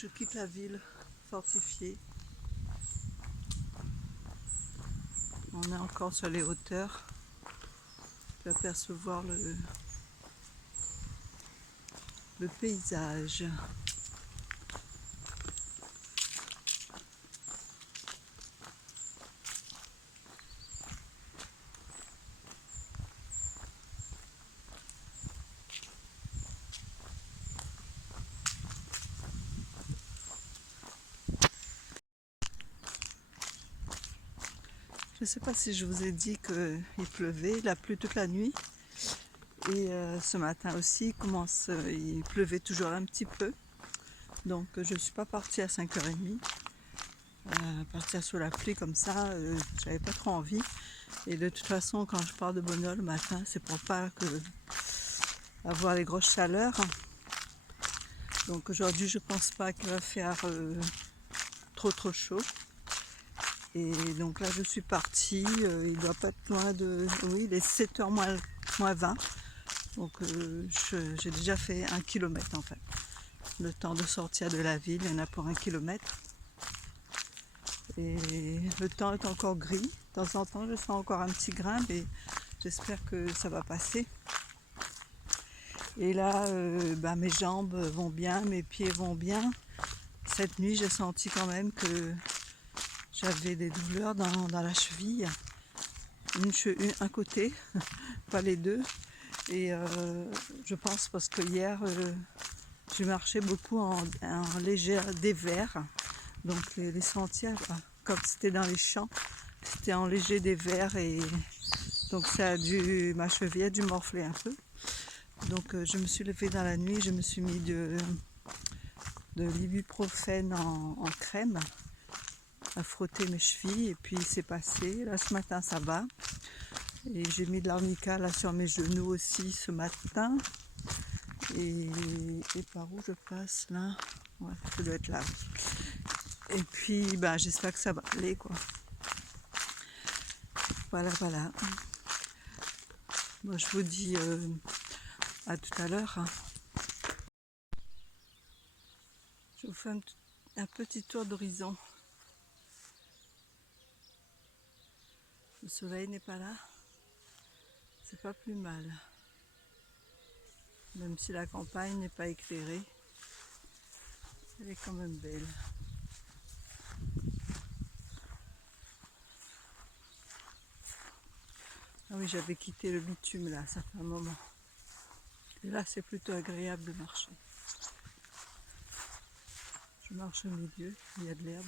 je quitte la ville fortifiée. On est encore sur les hauteurs. On peut apercevoir le paysage. Je ne sais pas si je vous ai dit qu'il pleuvait, il a plu toute la nuit. Et ce matin aussi, il pleuvait toujours un petit peu. Donc je ne suis pas partie à 5h30. Partir sous la pluie comme ça, j'avais pas trop envie. Et de toute façon, quand je pars de bonne heure le matin, c'est pour pas avoir les grosses chaleurs. Donc aujourd'hui, je pense pas qu'il va faire trop chaud. Et donc là, je suis partie. Il doit pas être loin de... Oui, il est 7h moins 20. Donc j'ai déjà fait 1 kilomètre en fait. Le temps de sortir de la ville, il y en a pour 1 kilomètre. Et le temps est encore gris. De temps en temps, je sens encore un petit grain, mais j'espère que ça va passer. Et là, mes jambes vont bien, mes pieds vont bien. Cette nuit, j'ai senti quand même que j'avais des douleurs dans la cheville. Un côté, pas les deux. Et je pense parce que hier, j'ai marché beaucoup en léger dévers. Donc les sentiers, comme c'était dans les champs, c'était en léger dévers et donc ma cheville a dû morfler un peu. Donc je me suis levée dans la nuit, je me suis mis de l'ibuprofène en crème à frotter mes chevilles et puis c'est passé. Là ce matin ça va. Et j'ai mis de l'arnica là sur mes genoux aussi ce matin. Et par où je passe là? Ouais, ça doit être là. Et puis j'espère que ça va aller quoi. Voilà. Moi je vous dis à tout à l'heure. Je vous fais un petit tour d'horizon. Le soleil n'est pas là. C'est pas plus mal. Même si la campagne n'est pas éclairée, elle est quand même belle. Ah oui, j'avais quitté le bitume là, ça fait un moment. Et là, c'est plutôt agréable de marcher. Je marche au milieu, il y a de l'herbe.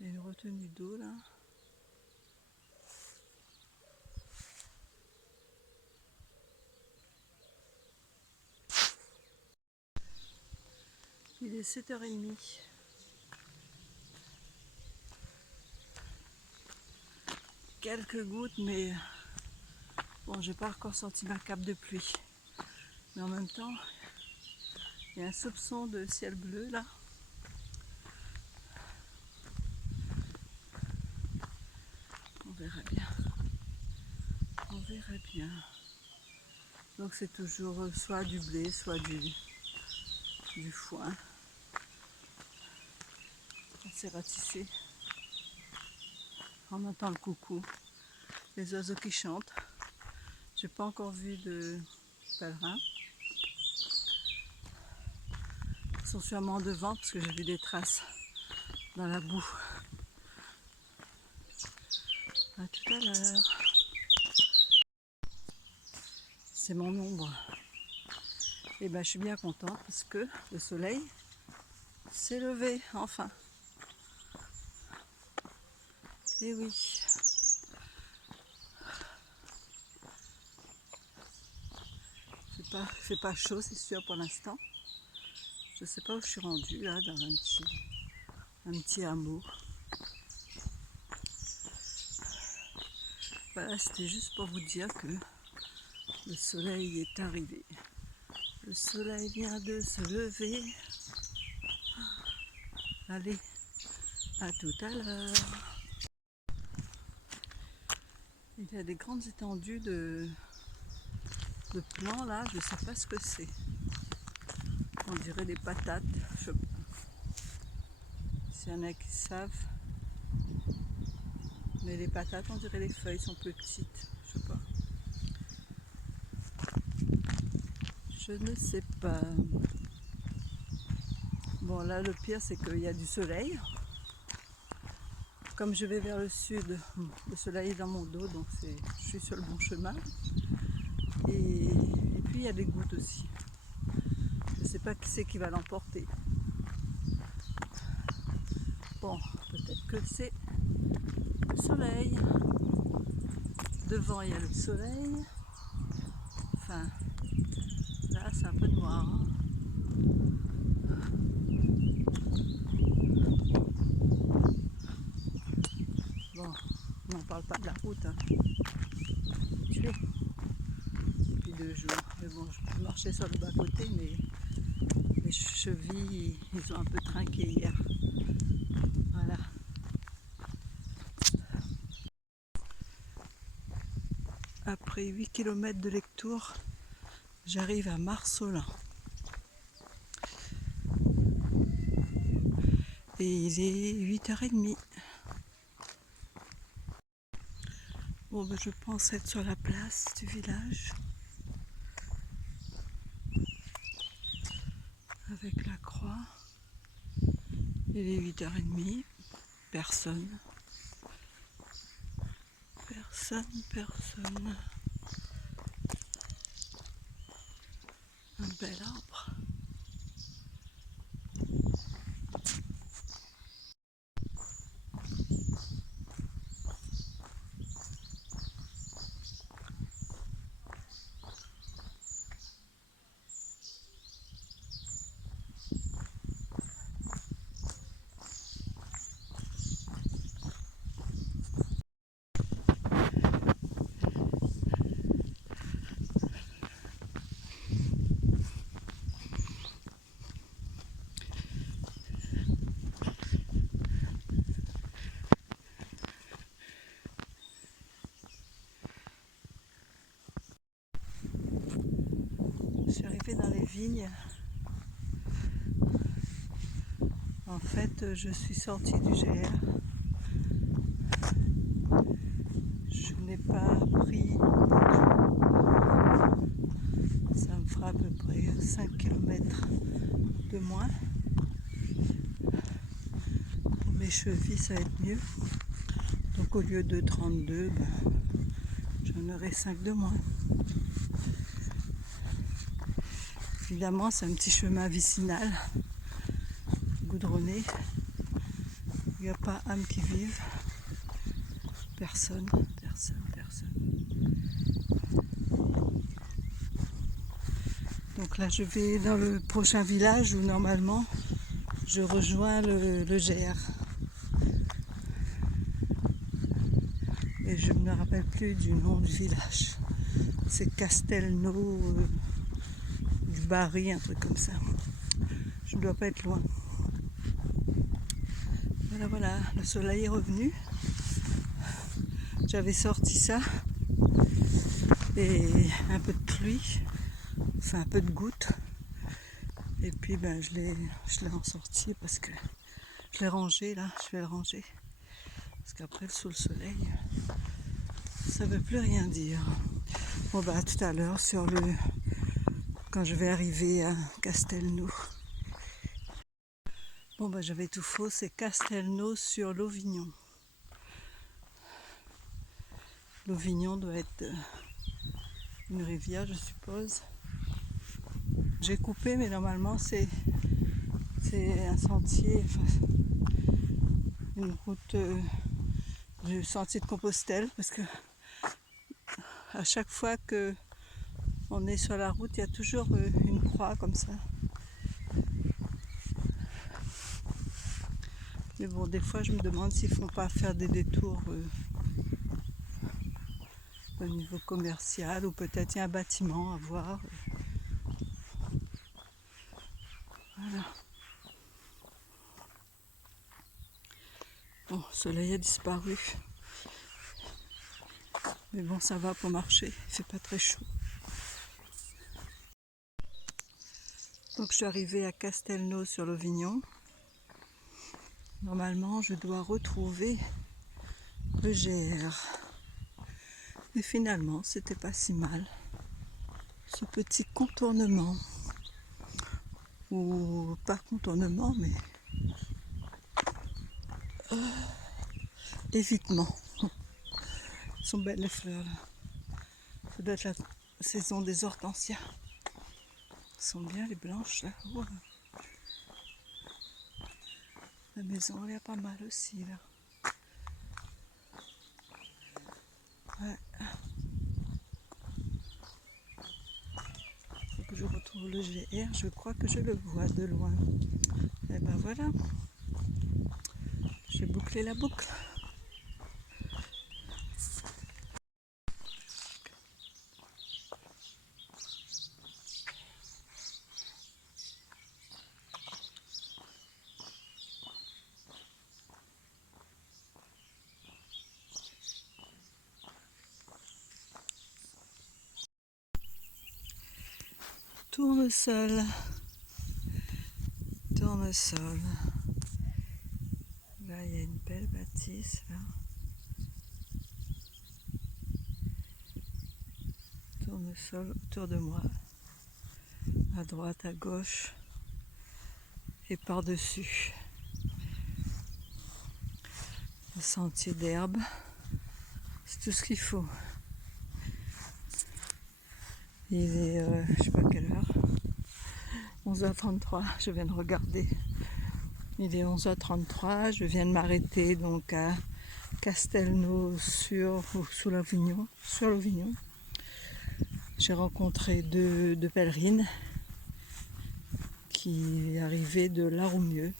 Il y a une retenue d'eau là. Il est 7h30. Quelques gouttes, mais bon, j'ai pas encore sorti ma cape de pluie. Mais en même temps, il y a un soupçon de ciel bleu là. On verra bien. On verra bien. Donc c'est toujours soit du blé, soit du foin. C'est ratissé. On entend le coucou, les oiseaux qui chantent. J'ai pas encore vu de pèlerins. Ils sont sûrement devant parce que j'ai vu des traces dans la boue. À tout à l'heure. C'est mon ombre. Et je suis bien contente parce que le soleil s'est levé enfin. Et oui. C'est pas chaud, c'est sûr pour l'instant. Je sais pas où je suis rendue là, dans un petit hameau. Voilà, c'était juste pour vous dire que le soleil est arrivé. Le soleil vient de se lever. Allez, à tout à l'heure. Il y a des grandes étendues de Le plan là, je sais pas ce que c'est. On dirait des patates. Je sais pas. S'il y en a qui savent. Mais les patates, on dirait les feuilles sont plus petites. Je sais pas. Je ne sais pas. Bon là, le pire c'est qu'il y a du soleil. Comme je vais vers le sud, le soleil est dans mon dos, donc je suis sur le bon chemin. Et puis il y a des gouttes aussi. Je ne sais pas qui c'est qui va l'emporter. Bon, peut-être que c'est le soleil. Devant il y a le soleil. Enfin, là c'est un peu noir. Hein. Bon, on n'en parle pas de la route. Hein. Tué depuis 2 jours. Mais bon, je marchais sur le bas-côté, mais mes chevilles, ils ont un peu trinqué hier. Voilà. Après 8 km de lecture, j'arrive à Marsolin. Et il est 8h30. Bon, ben, je pense être sur la place du village. Avec la croix. Il est 8h30. Personne. Personne. Un bel arbre. Je suis arrivée dans les vignes. En fait, je suis sortie du GR. Je n'ai pas pris. Ça me fera à peu près 5 km de moins. Pour mes chevilles, ça va être mieux. Donc au lieu de 32, ben, j'en aurai 5 de moins. Évidemment, c'est un petit chemin vicinal, goudronné. Il n'y a pas âme qui vive. Personne. Donc là, je vais dans le prochain village où normalement je rejoins le GR. Et je ne me rappelle plus du nom du village. C'est Castelnau du Barry, un truc comme ça. Je ne dois pas être loin. Voilà, le soleil est revenu. J'avais sorti ça et un peu de pluie, enfin un peu de gouttes. Et puis ben, je l'ai en sorti parce que je l'ai rangé là, je vais le ranger. Parce qu'après sous le soleil, ça ne veut plus rien dire. Bon bah à tout à l'heure quand je vais arriver à Castelnau. Bon bah j'avais tout faux, c'est Castelnau sur l'Auvignon. L'Auvignon doit être une rivière, je suppose. J'ai coupé, mais normalement c'est un sentier, enfin, une route du sentier de Compostelle, parce que à chaque fois que on est sur la route, il y a toujours une croix comme ça. Mais bon, des fois je me demande s'ils ne font pas faire des détours au niveau commercial, ou peut-être il y a un bâtiment à voir. Voilà. Bon, le soleil a disparu. Mais bon, ça va pour marcher, il fait pas très chaud. Donc je suis arrivée à Castelnau-sur-Lovignon. Normalement je dois retrouver le GR. Et finalement c'était pas si mal. Ce petit contournement. Ou pas contournement mais évitement. Elles sont belles les fleurs là. Ça doit être la saison des hortensias. Elles sont bien les blanches là. Oh. La maison elle est pas mal aussi là. Ouais. Faut que je retrouve le GR, je crois que je le vois de loin. Et ben voilà. J'ai bouclé la boucle. Tournesol. Tournesol. Là, il y a une belle bâtisse, là. Tournesol autour de moi. À droite, à gauche. Et par-dessus. Le sentier d'herbe. C'est tout ce qu'il faut. Il est, je sais pas quelle heure. 11h33, je viens de regarder. Il est 11h33, je viens de m'arrêter donc à Castelnau sur Lovignon. J'ai rencontré deux pèlerines qui arrivaient de Laroumieux,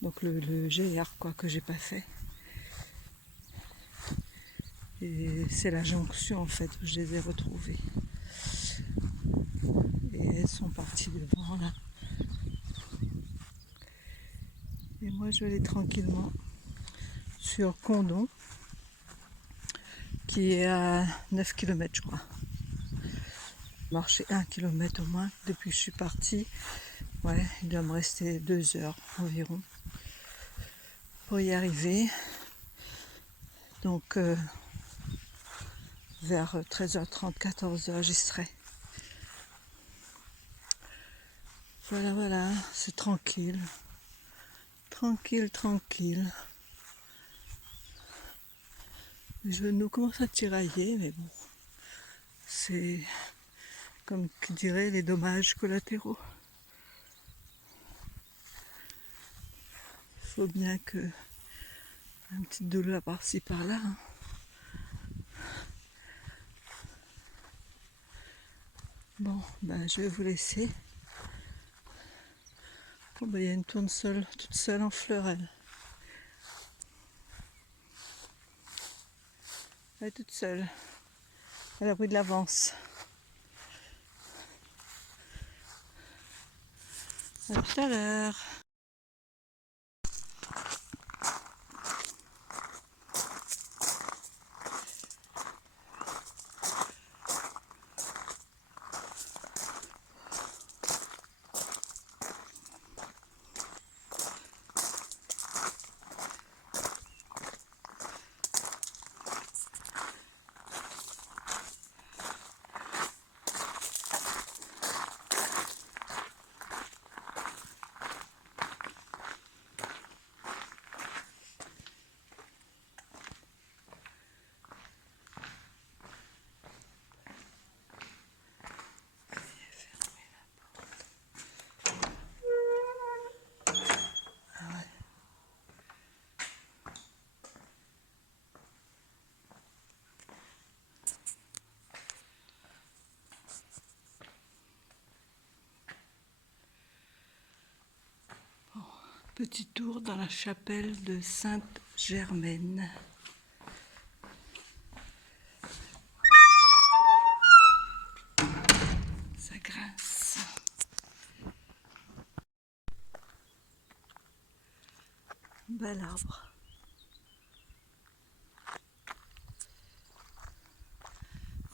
donc le GR quoi que j'ai pas fait. Et c'est la jonction en fait où je les ai retrouvées. Et elles sont parties devant là. Et moi je vais aller tranquillement sur Condom, qui est à 9 km je crois. Marcher 1 km au moins depuis que je suis partie. Ouais, il doit me rester 2 heures environ pour y arriver. Donc vers 13h30, 14h j'y serai. Voilà, c'est tranquille. Tranquille. Les genoux commencent à tirailler, mais bon, c'est comme qui dirait les dommages collatéraux. Il faut bien que une petite douleur par-ci par-là. Hein. Bon, ben je vais vous laisser. Bon, ben, il y a une tournesol toute seule en fleurelle. Elle est toute seule, à l'abri de l'avance. À tout à l'heure. Petit tour dans la chapelle de Sainte-Germaine. Ça grince. Bel arbre.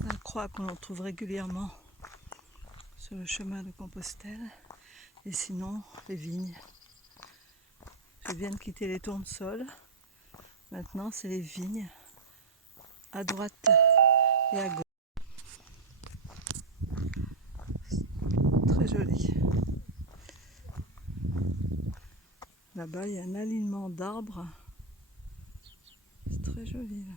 La croix qu'on en trouve régulièrement sur le chemin de Compostelle. Et sinon, les vignes. Je viens de quitter les tournesols. Maintenant, c'est les vignes à droite et à gauche. Très joli. Là-bas, il y a un alignement d'arbres. C'est très joli là.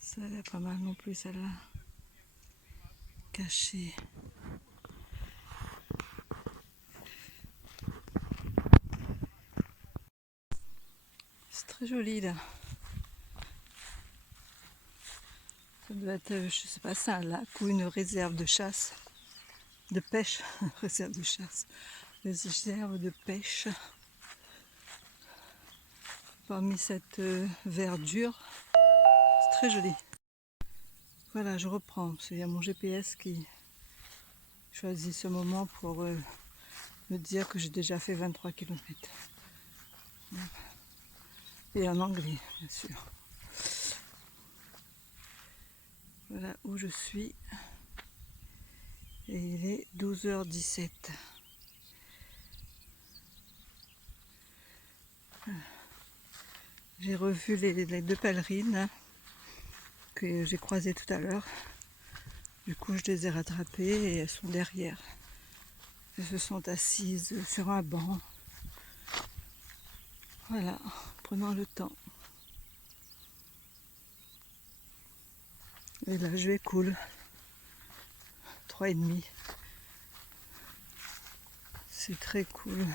Ça a l'air pas mal non plus, celle-là. Cachée. C'est très joli là. Ça doit être, je sais pas, c'est un lac ou une réserve de chasse, de pêche. Réserve de chasse, réserve de pêche. Parmi cette verdure, c'est très joli. Voilà, je reprends, parce qu'il y a mon GPS qui choisit ce moment pour me dire que j'ai déjà fait 23 km. Et en anglais, bien sûr. Voilà où je suis. Et il est 12h17. J'ai revu les deux pèlerines hein, que j'ai croisées tout à l'heure. Du coup, je les ai rattrapées et elles sont derrière. Elles se sont assises sur un banc. Voilà, prenant le temps. Et là, je vais cool. 3,5. C'est très cool.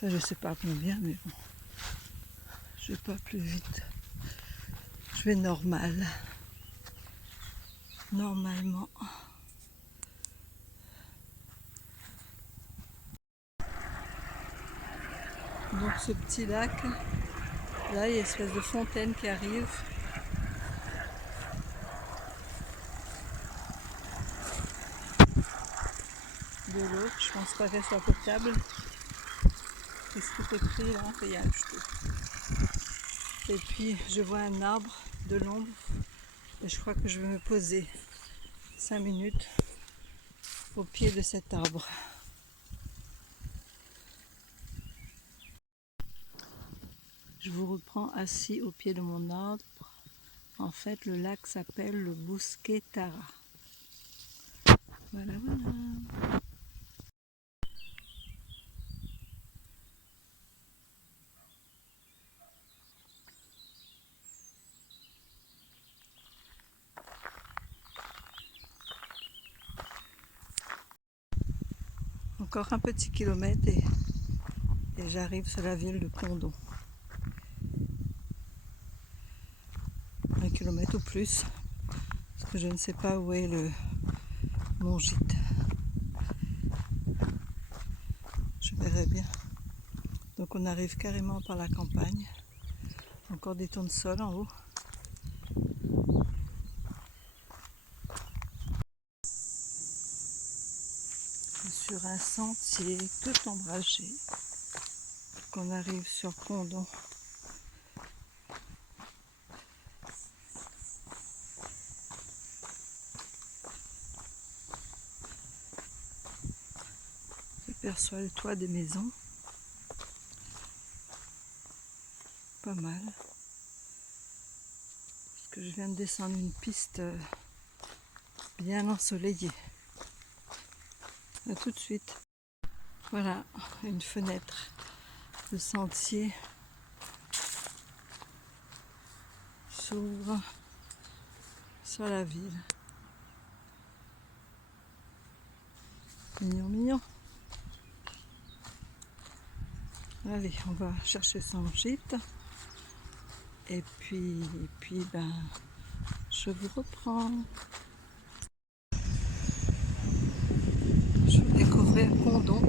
Ça, je sais pas combien, mais bon. Je vais pas plus vite. Je vais normal. Normalement. Donc ce petit lac, là il y a une espèce de fontaine qui arrive. De l'eau, je pense pas qu'elle soit potable. Qu'est-ce qui est écrit là? Rien du tout. Et puis je vois un arbre de l'ombre et je crois que je vais me poser 5 minutes au pied de cet arbre. Je vous reprends assis au pied de mon arbre. En fait, le lac s'appelle le Bousquet Tara. Voilà, voilà. Encore un petit kilomètre et j'arrive sur la ville de Condom. 1 kilomètre ou plus, parce que je ne sais pas où est mon gîte. Je verrai bien. Donc on arrive carrément par la campagne. Encore des tournesols en haut. Sur un sentier tout ombragé. Qu'on arrive sur Condom. J'aperçois le toit des maisons. Pas mal. Parce que je viens de descendre une piste bien ensoleillée. A tout de suite. Voilà, une fenêtre de sentier s'ouvre sur la ville. Mignon, mignon. Allez, on va chercher son gîte. Et puis ben, je vous reprends. Je vais découvrir Condom.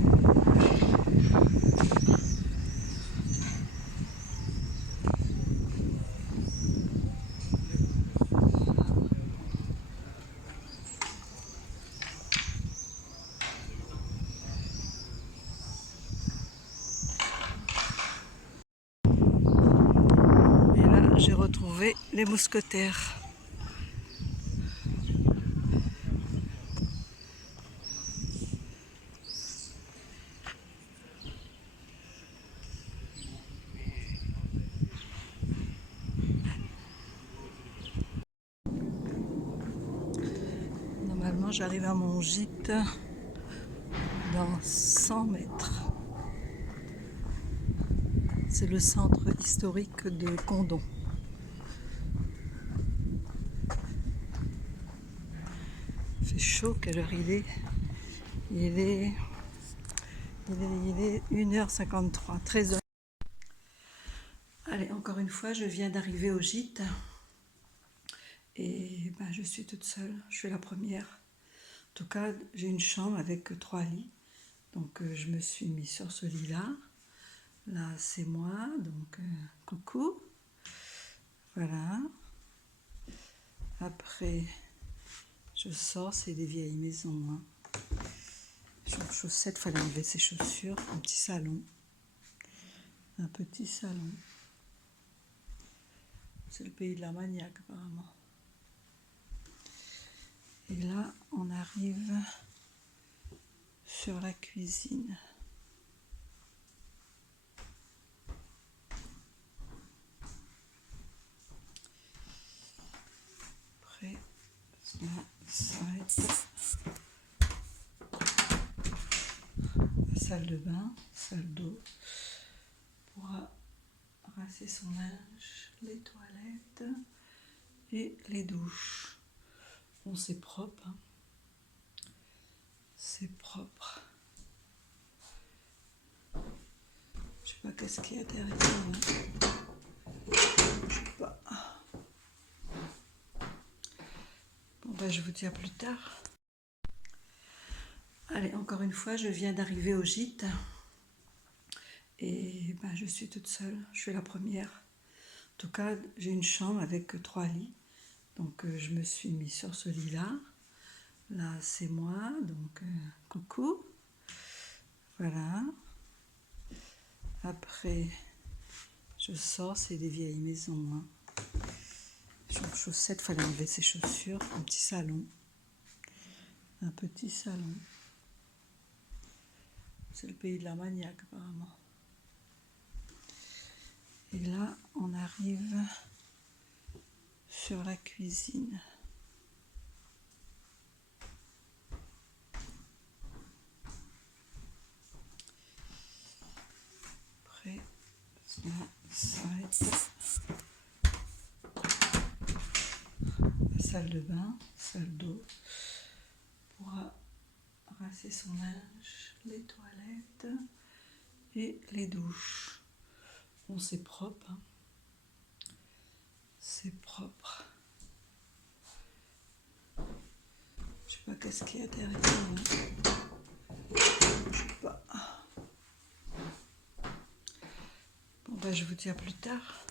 j'ai retrouvé les mousquetaires. Normalement, j'arrive à mon gîte dans 100 mètres. C'est le centre historique de Condom. Il fait chaud, quelle heure il est? Il est 1h53, 13h. Allez, encore une fois, je viens d'arriver au gîte. Et je suis toute seule, je suis la première. En tout cas, j'ai une chambre avec 3 lits. Donc je me suis mis sur ce lit-là. Là, c'est moi, donc coucou. Voilà. Après, je sors, c'est des vieilles maisons. Hein. Chaussettes, il fallait enlever ses chaussures. Un petit salon. Un petit salon. C'est le pays de l'Armagnac, apparemment. Et là, on arrive sur la cuisine. Après, là, ça va être la salle de bain, salle d'eau, pour rincer son linge, les toilettes et les douches. Bon, c'est propre, hein. C'est propre. Je sais pas qu'est-ce qu'il y a derrière. Hein. Je sais pas. Bon, je vous dis à plus tard. Allez, encore une fois, je viens d'arriver au gîte. Et je suis toute seule, je suis la première. En tout cas, j'ai une chambre avec 3 lits. Donc je me suis mis sur ce lit-là. Là, c'est moi, donc coucou. Voilà. Après, je sors, c'est des vieilles maisons. Hein. Chaussettes, il fallait enlever ses chaussures. Un petit salon. Un petit salon. C'est le pays de l'Armagnac, apparemment. Et là, on arrive sur la cuisine. Après, là, ça va être la salle de bain, salle d'eau, pour rincer son linge, les toilettes et les douches. Bon, c'est propre, hein. C'est propre. Je sais pas qu'est-ce qu'il y a derrière. Hein. Je sais pas. Bon, je vous dis à plus tard.